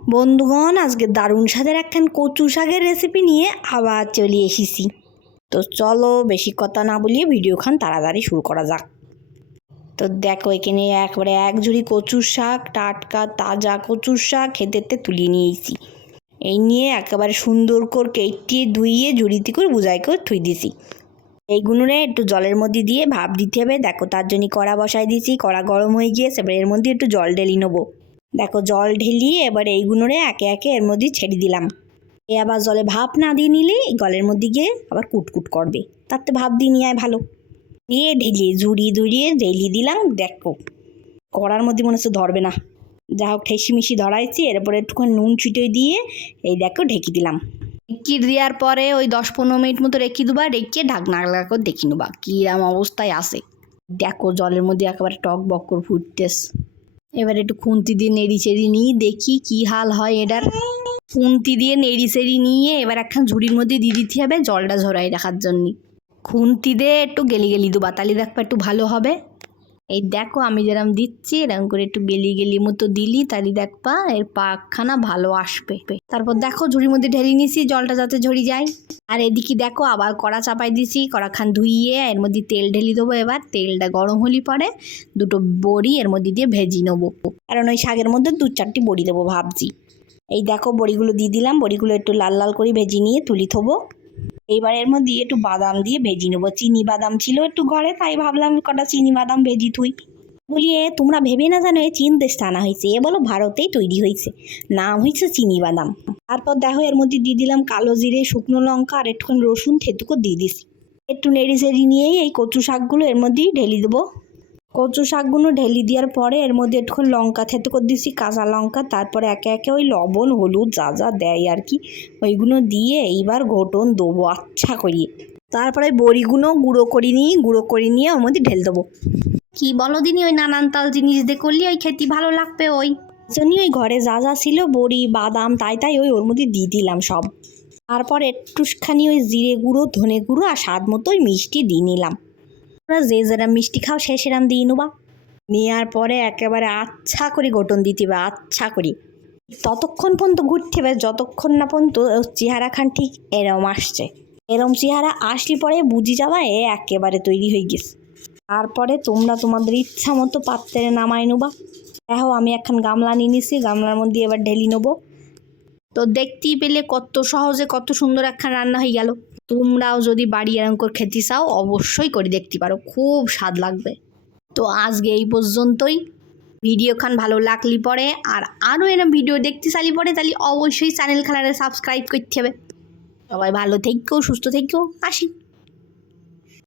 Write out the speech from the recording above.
বন্ধুগণ, আজকে দারুণ স্বাদের একখান কচু শাকের রেসিপি নিয়ে আবার চলে এসেছি। তো চলো বেশি কথা না বলিয়ে ভিডিওখান তাড়াতাড়ি শুরু করা যাক। তো দেখো, এখানে একবারে এক ঝুড়ি কচুর শাক, টাটকা, তাজা কচুর শাক খেতে তুলিয়ে নিয়েছি। এই নিয়ে একেবারে সুন্দর করে কেটিয়ে ধুইয়ে ঝুড়িতে করে বুঝাই করে থুই দিছি। এইগুলোরে একটু জলের মধ্যে দিয়ে ভাপ দিতে হবে। দেখো, তার জন্য কড়া বসাই দিয়েছি কড়া গরম হয়ে গিয়েছে, এবার এর মধ্যে একটু জল ঢেলি নেব। দেখো, জল ঢেলিয়ে এবার এইগুলোরে একে একে এর মধ্যে ছেড়ে দিলাম। এ আবার জলে ভাপ না দিয়ে নিলে গলের মধ্যে গিয়ে আবার কুটকুট করবে। তার তো ভাপ দিয়ে নিয়ে ভালো। দিয়ে ঢেলিয়ে ঝুড়িয়ে ঝুড়িয়ে ঢেলি দিলাম, দেখো। কড়ার মধ্যে মনে হচ্ছে ধরবে না। যা হোক ঠেসি মিশি ধরাইছি এরপরে একটুখানি নুন ছিটিয়ে দিয়ে এই দেখো ঢেকে দিলাম। ঢেকি দেওয়ার পরে ওই দশ পনেরো মিনিট মতো রেখে দেবা রেখে ঢাকনা করে দেখি নেবা কীরম অবস্থায় আসে দেখো, জলের মধ্যে একেবারে টক বক করে ফুটতেস এবার একটু খুন্তি দিয়ে নেড়ি চেড়ি নিই, দেখি কি হাল হয় এটার। খুন্তি দিয়ে নেড়ি চেড়ি নিয়ে এবার একখান ঝুড়ির মধ্যে দিয়ে দিতে হবে জলটা ঝরাই রাখার জন্য। খুন্তি দিয়ে একটু গেলি গেলি দু বাতালি দেখবা একটু ভালো হবে। এই দেখো আমি যেরকম দিচ্ছি এরকম করে একটু গেলি গেলি মতো দিলি, তাহলে দেখবা এর পাকখানা ভালো আসবে। তারপর দেখো ঝুড়ির মধ্যে ঢেলে নিছি, জলটা যাতে ঝরি যায়। আর এদিকে দেখো আবার কড়া চাপাই দিছি কড়াখান ধুইয়ে, এর মধ্যে তেল ঢেলে দেবো এবার। তেলটা গরম হলি পরে দুটো বড়ি এর মধ্যে দিয়ে ভেজি নেব। কারণ ওই শাকের মধ্যে দু চারটি বড়ি দেবো ভাবছি। এই দেখো বড়িগুলো দিয়ে দিলাম, বড়িগুলো একটু লাল লাল করে ভেজি নিয়ে তুলি থবো। এইবার এর মধ্যে একটু বাদাম দিয়ে ভেজি নেব। চিনি বাদাম ছিল একটু ঘরে, তাই ভাবলাম কটা চিনি বাদাম ভেজি থুই। বলিয়ে তোমরা ভেবে না জানো, এ চীন দেশ আনা হয়েছে। এ বলো, ভারতেই তৈরি হয়েছে। নাম হয়েছে চিনি বাদাম। তারপর দেখো, এর মধ্যে দিয়ে দিলাম কালো জিরে, শুকনো লঙ্কা আর একটুখানি রসুন থেতুকো দিয়ে দিস একটু নেড়ি সেড়ি নিয়েই এই কচু শাকগুলো এর মধ্যেই ঢেলে দেবো। কচু শাকগুলো ঢেলি দেওয়ার পরে এর মধ্যে একটুখানি লঙ্কা থেতে করে দিছি কাঁচা লঙ্কা তারপরে একে একে ওই লবণ হলুদ যা যা দেয় আর কি ওইগুলো দিয়ে এইবার ঘটন দেবো আচ্ছা করিয়ে। তারপরে বড়িগুলো গুঁড়ো করে নিয়ে গুঁড়ো করে নিয়ে ওর মধ্যে ঢেল দেবো। কি বলো দিনই ওই নানান তাল জিনিস দিয়ে করলে ওই খেতে ভালো লাগবে ওই। জন্যই ওই ঘরে যা যা ছিল বড়ি বাদাম তাই তাই ওই ওর মধ্যে দিয়ে দিলাম সব। তারপর একটুখানি ওই জিরে গুঁড়ো ধনে গুঁড়ো আর স্বাদ মতো ওই মিষ্টি দিয়ে নিলাম। তোমরা যে যেরাম মিষ্টি খাও সে সেরাম দিয়ে নেবা। নেওয়ার পরে একেবারে আচ্ছা করে গঠন দিতে হবে আচ্ছা করি। ততক্ষণ পর্যন্ত ঘুরতে হবে, যতক্ষণ না পর্যন্ত চেহারা খান ঠিক এরম আসছে। এরম চেহারা আসলে পরে বুঝি যাবা এ একেবারে তৈরি হয়ে গেছে। তারপরে তোমরা তোমাদের ইচ্ছা মতো পাত্রে নামাই নেবা। দেখো, আমি এখন গামলা নিয়ে নিছি, গামলার মধ্যে এবার ঢেলি নেব। তো দেখতেই পেলে কত সহজে কত সুন্দর একখান রান্না হয়ে গেল। তোমরাও যদি বাড়ি এরকম করে খেতে চাও, অবশ্যই করে দেখতে পারো। খুব স্বাদ লাগবে। তো আজকে এই পর্যন্তই। ভিডিওখান ভালো লাগলি পরে, আর আরও এরম ভিডিও দেখতে চালি পরে, তাহলে অবশ্যই চ্যানেল খেলারে সাবস্ক্রাইব করতে হবে। সবাই ভালো থেকো, সুস্থ থেকো, আসি।